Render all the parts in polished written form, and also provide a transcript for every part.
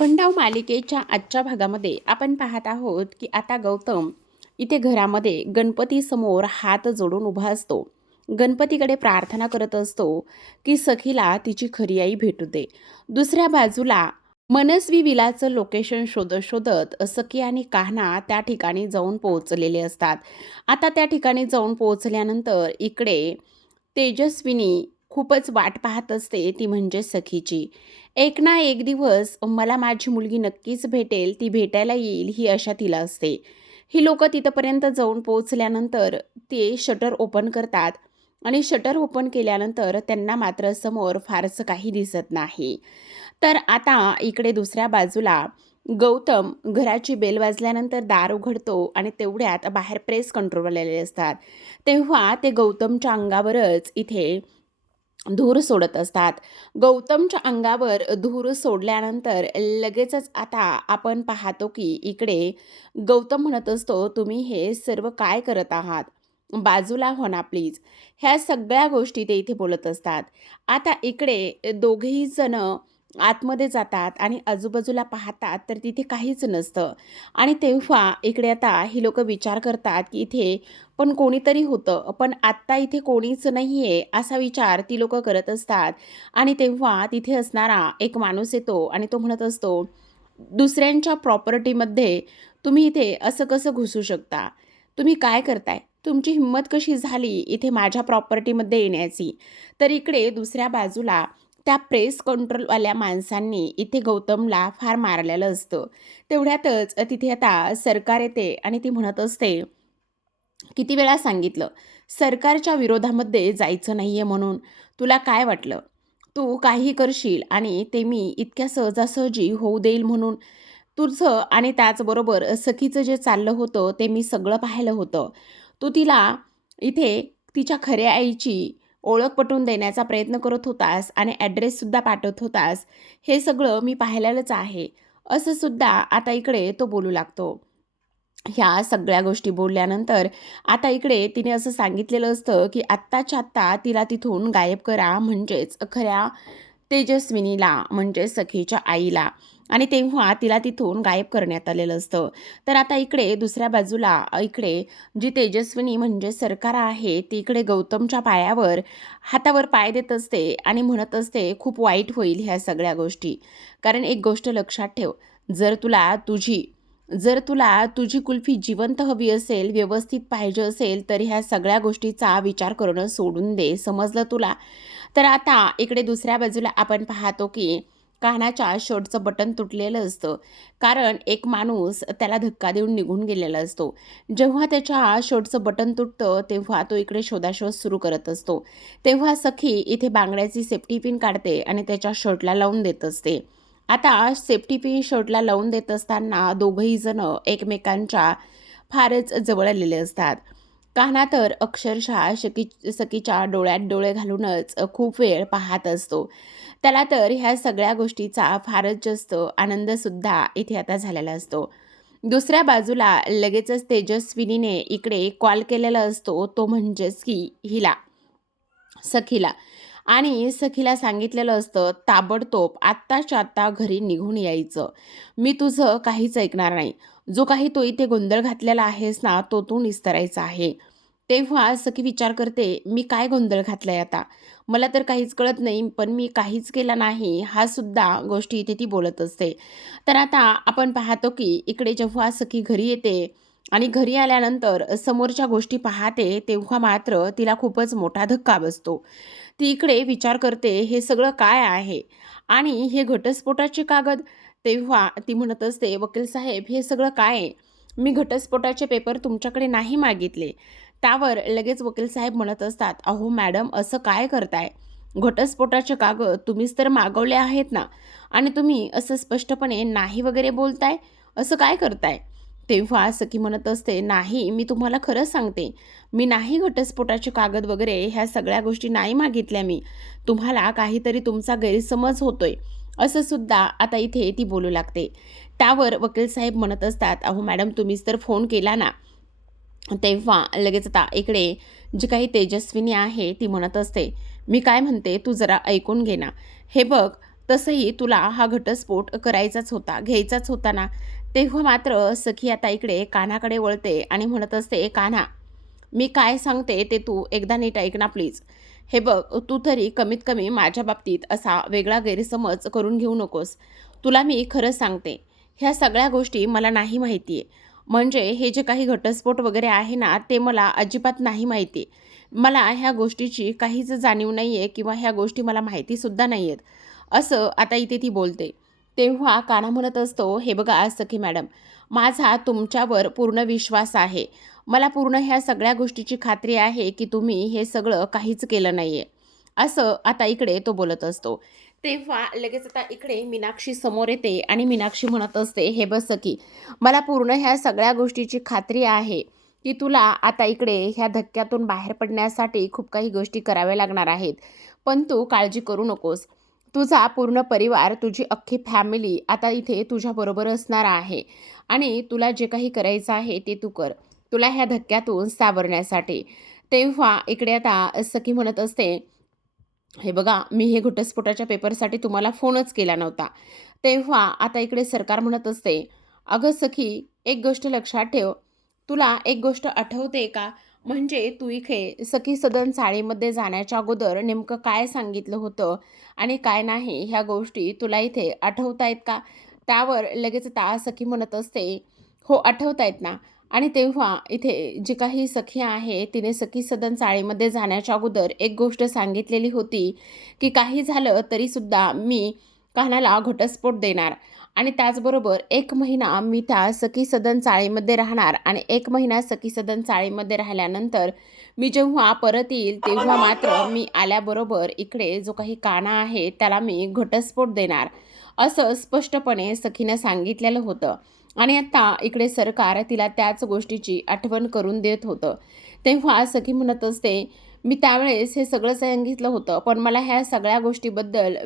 खंडाव मालिकेच्या आजच्या भागामध्ये आपण पाहत आहोत की आता गौतम इथे घरामध्ये गणपती समोर हात जोडून उभा असतो. गणपतीकडे प्रार्थना करत असतो की सखीला तिची खरी आई भेटू दे. दुसऱ्या बाजूला मनस्वी विलाचं लोकेशन शोधत शोधत सखी आणि कान्हा त्या ठिकाणी जाऊन पोहोचलेले असतात. आता त्या ठिकाणी जाऊन पोहोचल्यानंतर इकडे तेजस्विनी खूपच वाट पाहत असते, ती म्हणजे सखीची. एक ना एक दिवस मला माझी मुलगी नक्कीच भेटेल, ती भेटायला येईल ही आशा तिला असते. ही लोकं तिथपर्यंत जाऊन पोहोचल्यानंतर ते शटर ओपन करतात आणि शटर ओपन केल्यानंतर त्यांना मात्र समोर फारसं काही दिसत नाही. तर आता इकडे दुसऱ्या बाजूला गौतम घराची बेल वाजल्यानंतर दार उघडतो आणि तेवढ्यात बाहेर प्रेस कंट्रोलवाले असतात. तेव्हा ते गौतमच्या अंगावरच इथे धूर सोडत असतात. गौतमच्या अंगावर धूर सोडल्यानंतर लगेचच आता आपण पाहतो की इकडे गौतम म्हणत असतो, "तुम्ही हे सर्व काय करत आहात? बाजूला हो ना प्लीज." ह्या सगळ्या गोष्टी ते इथे बोलत असतात. आता इकडे दोघेही जण आतमध्ये जातात आणि आजूबाजूला पाहतात तर तिथे काहीच नसतं. आणि तेव्हा इकडे आता ही लोकं विचार करतात की इथे पण कोणीतरी होतं, पण आत्ता इथे कोणीच नाही आहे, असा विचार ती लोकं करत असतात. आणि तेव्हा तिथे असणारा एक माणूस येतो आणि तो म्हणत असतो, "दुसऱ्यांच्या प्रॉपर्टीमध्ये तुम्ही इथे असं कसं घुसू शकता? तुम्ही काय करताय? तुमची हिंमत कशी झाली इथे माझ्या प्रॉपर्टीमध्ये येण्याची?" तर इकडे दुसऱ्या बाजूला त्या प्रेस कंट्रोलवाल्या माणसांनी इथे गौतमला फार मारलेलं असतं. तेवढ्यातच तिथे आता सरकार येते आणि ती म्हणत असते, किती वेळा सांगितलं, सरकारच्या विरोधामध्ये जायचं नाहीये म्हणून. तुला काय वाटलं? तू काहीही करशील आणि ते मी इतक्या सहजासहजी होऊ देईल म्हणून? तुझं आणि त्याचबरोबर सखीचं जे चाललं होतं ते मी सगळं पाहिलं होतं. तू तिला इथे तिच्या खऱ्या आईची ओळख पटवून देण्याचा प्रयत्न करत होतास आणि ॲड्रेससुद्धा पाठवत होतास. हे सगळं मी पाहिलेलंच आहे. असं सुद्धा आता इकडे तो बोलू लागतो. ह्या सगळ्या गोष्टी बोलल्यानंतर आता इकडे तिने असं सांगितलेलं असतं, की आत्ताच्या आत्ता तिला तिथून गायब करा, म्हणजेच खऱ्या तेजस्विनीला म्हणजे सखीच्या आईला. आणि तेव्हा तिला तिथून गायब करण्यात आलेलं असतं. तर आता इकडे दुसऱ्या बाजूला इकडे जी तेजस्विनी म्हणजे सरकार आहे, ती इकडे गौतमच्या पायावर हातावर पाय देत असते आणि म्हणत असते, खूप वाईट होईल ह्या सगळ्या गोष्टी. कारण एक गोष्ट लक्षात ठेव, जर तुला तुझी जर तुला तुझी कुल्फी जिवंत हवी असेल, व्यवस्थित पाहिजे असेल, तर ह्या सगळ्या गोष्टीचा विचार करणं सोडून दे. समजलं तुला? तर आता इकडे दुसऱ्या बाजूला आपण पाहतो की कानाच्या शर्टचं बटन तुटलेलं असतं. कारण एक माणूस त्याला धक्का देऊन निघून गेलेला असतो. जेव्हा त्याच्या शर्टचं बटन तुटतं, तेव्हा तो इकडे शोधाशोध सुरू करत असतो. तेव्हा सखी इथे बांगड्याची सेफ्टी पिन काढते आणि त्याच्या शर्टला लावून देत असते. आता सेफ्टी पिन शर्टला लावून देत असताना दोघंही जण एकमेकांच्या फारच जवळ आलेले असतात. कान्हा तर अक्षरशः सखीच्या डोळ्यात डोळे घालूनच खूप वेळ पाहत असतो. त्याला तर ह्या सगळ्या गोष्टीचा फारच जास्त आनंदसुद्धा इथे आता झालेला असतो. दुसऱ्या बाजूला लगेचच तेजस्विनीने इकडे कॉल केलेला असतो, तो म्हणजेच की हिला, सखीला. आणि सखीला सांगितलेलं असतं, ताबडतोब आत्ताच्या आत्ता घरी निघून यायचं. मी तुझं काहीच ऐकणार नाही. जो काही तो इथे गोंधळ घातलेला आहेस ना, तो तू निस्तरायचा आहे. तेव्हा सखी विचार करते, मी काय गोंधळ घातलाय आता? मला तर काहीच कळत नाही, पण मी काहीच केलं नाही, हा सुद्धा गोष्टी इथे ती बोलत असते. तर आता आपण पाहतो की इकडे जेव्हा सखी घरी येते आणि घरी आल्यानंतर समोरच्या गोष्टी पाहते, तेव्हा मात्र तिला खूपच मोठा धक्का बसतो. ती इकडे विचार करते, हे सगळं काय आहे? आणि हे घटस्फोटाचे कागद. तेव्हा ती म्हणत असते, "वकील साहेब, हे सगळं काय आहे? मी घटस्फोटाचे पेपर तुमच्याकडे नाही मागितले." त्यावर लगेच वकील साहेब म्हणत असतात, "अहो मॅडम, असं काय करताय? घटस्फोटाचे कागद तुम्हीच तर मागवले आहेत ना, आणि तुम्ही असं स्पष्टपणे नाही वगैरे बोलताय? असं काय करताय?" तेव्हा सखी म्हणत असते, "नाही, मी तुम्हाला खरं सांगते. मी नाही घटस्फोटाचे कागद वगैरे ह्या सगळ्या गोष्टी नाही मागितल्या मी. तुम्हाला काहीतरी तुमचा गैरसमज होतोय." असं सुद्धा आता इथे ती बोलू लागते. त्यावर वकील साहेब म्हणत असतात, "अहो मॅडम, तुम्हीच तर फोन केला ना." तेव्हा लगेच आता इकडे जी काही तेजस्विनी आहे ती म्हणत असते, "मी काय म्हणते तू जरा ऐकून घे ना. हे बघ, तसंही तुला हा घटस्फोट करायचाच होता, घ्यायचाच होता ना. तेव्हा मात्र सखी आता इकडे कान्हाकडे वळते आणि म्हणत असते, कान्हा, मी काय सांगते ते तू एकदा नीट ऐक ना प्लीज. हे बघ, तू तरी कमीत कमी माझ्या बाबतीत असा वेगळा गैरसमज करून घेऊ नकोस. तुला मी खरं सांगते, ह्या सगळ्या गोष्टी मला नाही माहिती आहे. म्हणजे हे जे काही घटस्फोट वगैरे आहे ना, ते मला अजिबात नाही माहिती. मला ह्या गोष्टीची काहीच जाणीव नाही आहे किंवा ह्या गोष्टी मला माहितीसुद्धा नाही आहेत. असं आता इथे ती बोलते. तेव्हा कान्हा म्हणत असतो, हे बघा सखी मॅडम, माझा तुमच्यावर पूर्ण विश्वास आहे. मला पूर्ण ह्या सगळ्या गोष्टीची खात्री आहे की तुम्ही हे सगळं काहीच केलं नाही आहे. असं आता इकडे तो बोलत असतो. तेव्हा लगेच आता इकडे मीनाक्षी समोर येते आणि मीनाक्षी म्हणत असते, हे बघ सखी, मला पूर्ण ह्या सगळ्या गोष्टीची खात्री आहे की तुला आता इकडे ह्या धक्क्यातून बाहेर पडण्यासाठी खूप काही गोष्टी कराव्या लागणार आहेत. पण तू काळजी करू नकोस. तुझा पूर्ण परिवार, तुझी अख्खी फॅमिली आता इथे तुझ्याबरोबर असणार आहे आणि तुला जे काही करायचं आहे ते तू कर, तुला ह्या धक्क्यातून सावरण्यासाठी. तेव्हा इकडे आता सखी म्हणत असते, हे बघा, मी हे घटस्फोटाच्या पेपरसाठी तुम्हाला फोनच केला नव्हता. तेव्हा आता इकडे सरकार म्हणत असते, अगं सखी, एक गोष्ट लक्षात ठेव. तुला एक गोष्ट आठवते का? म्हणजे तू इथे सखी सदन चाळीमध्ये जाण्याच्या अगोदर नेमकं काय सांगितलं होतं आणि काय नाही, ह्या गोष्टी तुला इथे आठवतायत का? त्यावर लगेच आता सखी म्हणत असते, हो आठवतायत ना. आणि तेव्हा इथे जी काही सखी आहे, तिने सखी सदन चाळीमध्ये जाण्याच्या अगोदर एक गोष्ट सांगितलेली होती, की काही झालं तरीसुद्धा मी कान्हाला घटस्फोट देणार आणि त्याचबरोबर 1 महिना मी त्या सखी सदन चाळीमध्ये राहणार आणि 1 महिना सखी सदन चाळीमध्ये राहिल्यानंतर मी जेव्हा परत येईल, तेव्हा मात्र मी आल्याबरोबर इकडे जो काही कान्हा आहे, त्याला मी घटस्फोट देणार. असं स्पष्टपणे सखीनं सांगितलेलं होतं. आणि आता इकडे सरकार तिला त्याच गोष्टीची आठवण करून देत होतं. तेव्हा सखी म्हणत असते, मी त्यावेळेस हे सगळं सांगितलं होतं, पण मला ह्या सगळ्या गोष्टीबद्दल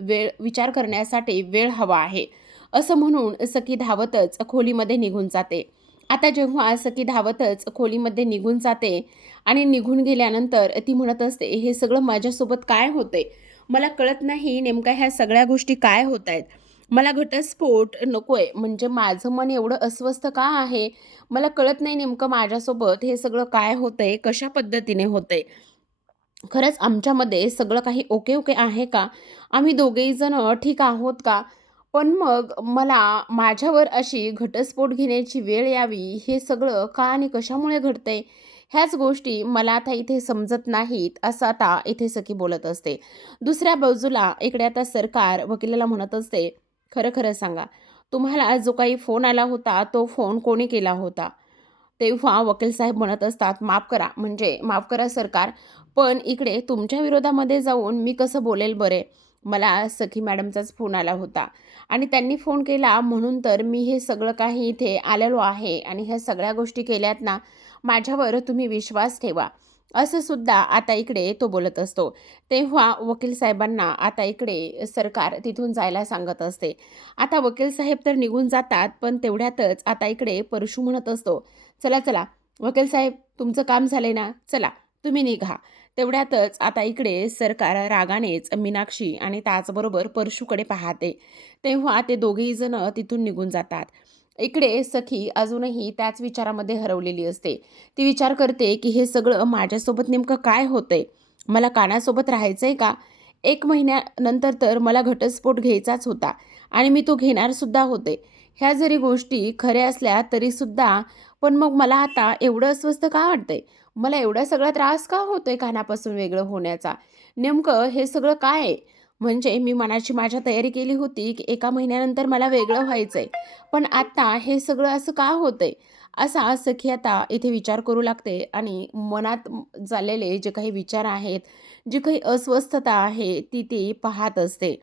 विचार करण्यासाठी वेळ हवा आहे. असं म्हणून सखी धावतच खोलीमध्ये निघून जाते. आता जेव्हा सखी धावतच खोलीमध्ये निघून जाते आणि निघून गेल्यानंतर ती म्हणत असते, हे सगळं माझ्यासोबत काय होतंय? मला कळत नाही नेमक्या ह्या सगळ्या गोष्टी काय होतायत. मला घटस्फोट नकोय. म्हणजे माझं मन एवढं अस्वस्थ का आहे? मला कळत नाही नेमकं माझ्यासोबत हे सगळं काय होतंय? कशा पद्धतीने होतंय? खरंच आमच्यामध्ये सगळं काही ओके आहे का? आम्ही दोघेही जण ठीक आहोत का? पण मग मला माझ्यावर अशी घटस्फोट घेण्याची वेळ यावी, हे सगळं का आणि कशामुळे घडतंय? ह्याच गोष्टी मला आता इथे समजत नाहीत, असं आता इथे सखी बोलत असते. दुसऱ्या बाजूला इकडे आता सरकार वकिलाला म्हणत असते, खरं खरं सांगा, तुम्हाला जो काही फोन आला होता, तो फोन कोणी केला होता? तेव्हा वकील साहेब म्हणत असतात, माफ करा, म्हणजे माफ करा सरकार, पण इकडे तुमच्या विरोधामध्ये जाऊन मी कसं बोलेल बरे? मला सखी मॅडमचाच फोन आला होता आणि त्यांनी फोन केला म्हणून तर मी हे सगळं काही इथे आलेलो आहे आणि ह्या सगळ्या गोष्टी केल्यात ना, माझ्यावर तुम्ही विश्वास ठेवा. असं सुद्धा आता इकडे तो बोलत असतो. तेव्हा वकील साहेबांना आता इकडे सरकार तिथून जायला सांगत असते. आता वकील साहेब तर निघून जातात, पण तेवढ्यातच आता इकडे परशू म्हणत असतो, चला चला वकील साहेब, तुमचं काम झालंय ना, चला तुम्ही निघा. तेवढ्यातच आता इकडे सरकार रागानेच मीनाक्षी आणि त्याचबरोबर परशूकडे पाहते. तेव्हा ते दोघेही जण तिथून निघून जातात. इकडे सखी अजूनही त्याच विचारामध्ये हरवलेली असते. ती विचार करते की हे सगळं माझ्यासोबत नेमकं काय होतंय? मला कानासोबत राहायचंय का? 1 महिन्यानंतर तर मला घटस्फोट घ्यायचाच होता आणि मी तो घेणार सुद्धा होते. ह्या जरी गोष्टी खऱ्या असल्या तरीसुद्धा, पण मग मला आता एवढं अस्वस्थ का वाटतंय? मला एवढा सगळा त्रास का होतोय कानापासून वेगळं होण्याचा? नेमकं हे सगळं काय आहे? म्हणजे मी मनाची माझ्या तयारी केली होती की 1 महिन्यानंतर मला वेगळं व्हायचंय. पण आता हे सगळं असं का होतंय? असा सखी आता इथे विचार करू लागते आणि मनात चाललेले जे काही विचार आहेत, जी काही अस्वस्थता आहे, ती पाहत असते.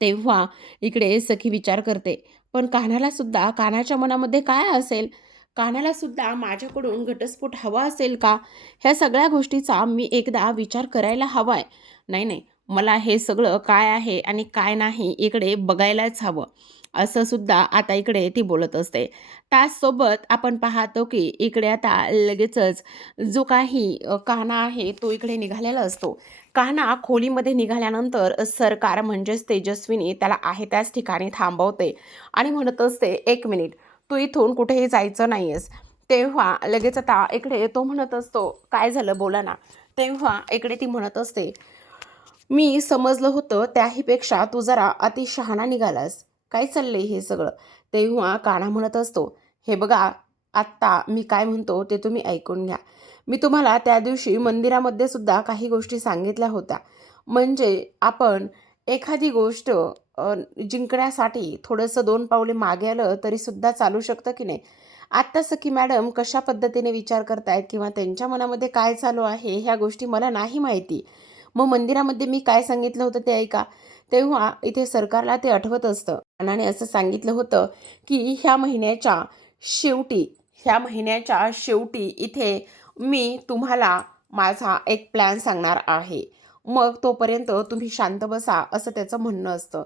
तेव्हा इकडे सखी विचार करते, पण कान्हाच्या मनामध्ये काय असेल? कान्हाला सुद्धा माझ्याकडून घटस्फोट हवा असेल का? ह्या सगळ्या गोष्टीचा मी एकदा विचार करायला हवाय. नाही, नाही, मला हे सगळं काय आहे आणि काय नाही इकडे बघायलाच हवं. असं सुद्धा आता इकडे ती बोलत असते. त्याचसोबत आपण पाहतो की इकडे आता लगेचच जो काही कान्हा आहे तो इकडे निघालेला असतो. कान्हा खोलीमध्ये निघाल्यानंतर सरकार म्हणजेच तेजस्विनी त्याला आहे त्याच ठिकाणी थांबवते आणि म्हणत असते, "1 मिनिट, तू इथून कुठेही जायचं नाहीयेस." तेव्हा लगेच आता इकडे तो म्हणत असतो, "काय झालं बोला ना." तेव्हा इकडे ती म्हणत असते, "मी समजलं होतं त्याहीपेक्षा तू जरा अतिशहाणा निघालास. काय चाललंय हे सगळं?" तेव्हा कान्हा म्हणत असतो, "हे बघा, आत्ता मी काय म्हणतो ते तुम्ही ऐकून घ्या. मी तुम्हाला त्या दिवशी मंदिरामध्ये सुद्धा काही गोष्टी सांगितल्या होत्या. म्हणजे आपण एखादी गोष्ट जिंकण्यासाठी थोडंसं 2 पावले मागे आलं तरीसुद्धा चालू शकतं की नाही. आत्ता सखी मॅडम कशा पद्धतीने विचार करतायत किंवा त्यांच्या मनामध्ये काय चालू आहे ह्या गोष्टी मला नाही माहिती. मग मंदिरामध्ये मी काय सांगितलं होतं ते ऐका." तेव्हा इथे सरकारला ते आठवत असतं. अण्णाने असं सांगितलं होतं, की शेवटी ह्या महिन्याच्या शेवटी इथे मी तुम्हाला माझा एक प्लॅन सांगणार आहे. मग तोपर्यंत तुम्ही शांत बसा, असं त्याचं म्हणणं असतं.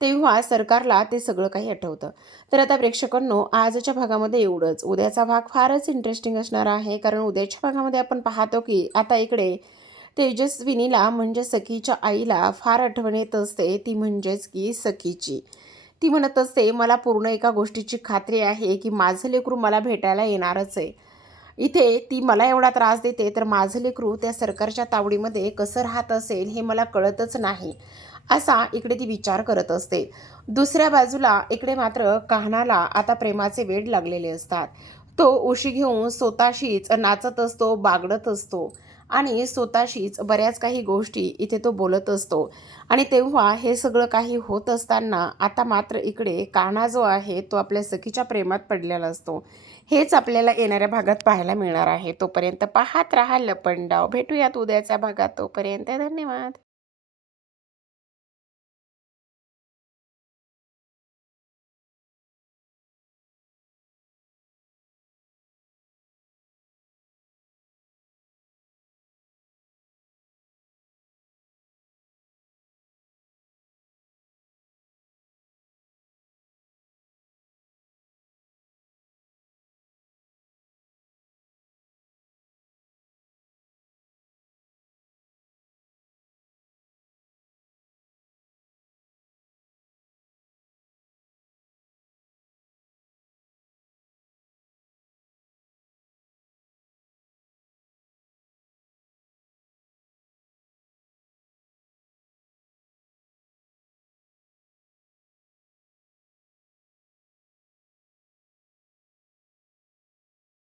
तेव्हा सरकारला ते सगळं काही आठवतं. तर आता प्रेक्षकांनो, आजच्या भागामध्ये एवढंच. उद्याचा भाग फारच इंटरेस्टिंग असणार आहे. कारण उद्याच्या भागामध्ये आपण पाहतो, की आता इकडे तेजस्विनीला म्हणजे सखीच्या आईला फार आठवण येत असते, ती म्हणजेच की सखीची. ती म्हणत असते, "मला पूर्ण एका गोष्टीची खात्री आहे, की माझं लेकरू मला भेटायला येणारच आहे." इथे ती मला एवढा त्रास देते, तर माझं लेकरू त्या सरकारच्या तावडीमध्ये कसं राहत असेल हे मला कळतच नाही. असा इकडे ती विचार करत असते. दुसऱ्या बाजूला इकडे मात्र कान्हाला आता प्रेमाचे वेड लागलेले असतात. तो उशी घेऊन स्वतःशीच नाचत असतो, बागडत असतो आणि स्वतःशीच बऱ्याच काही गोष्टी इथे तो बोलत असतो. आणि तेव्हा हे सगळं काही होत असताना आता मात्र इकडे कान्हा जो आहे तो आपल्या सखीच्या प्रेमात पडलेला असतो. हेच आपल्याला येणाऱ्या भागात पाहायला मिळणार आहे. तोपर्यंत पाहत राहा लपंडाव. भेटूयात उद्याच्या भागात. तोपर्यंत धन्यवाद.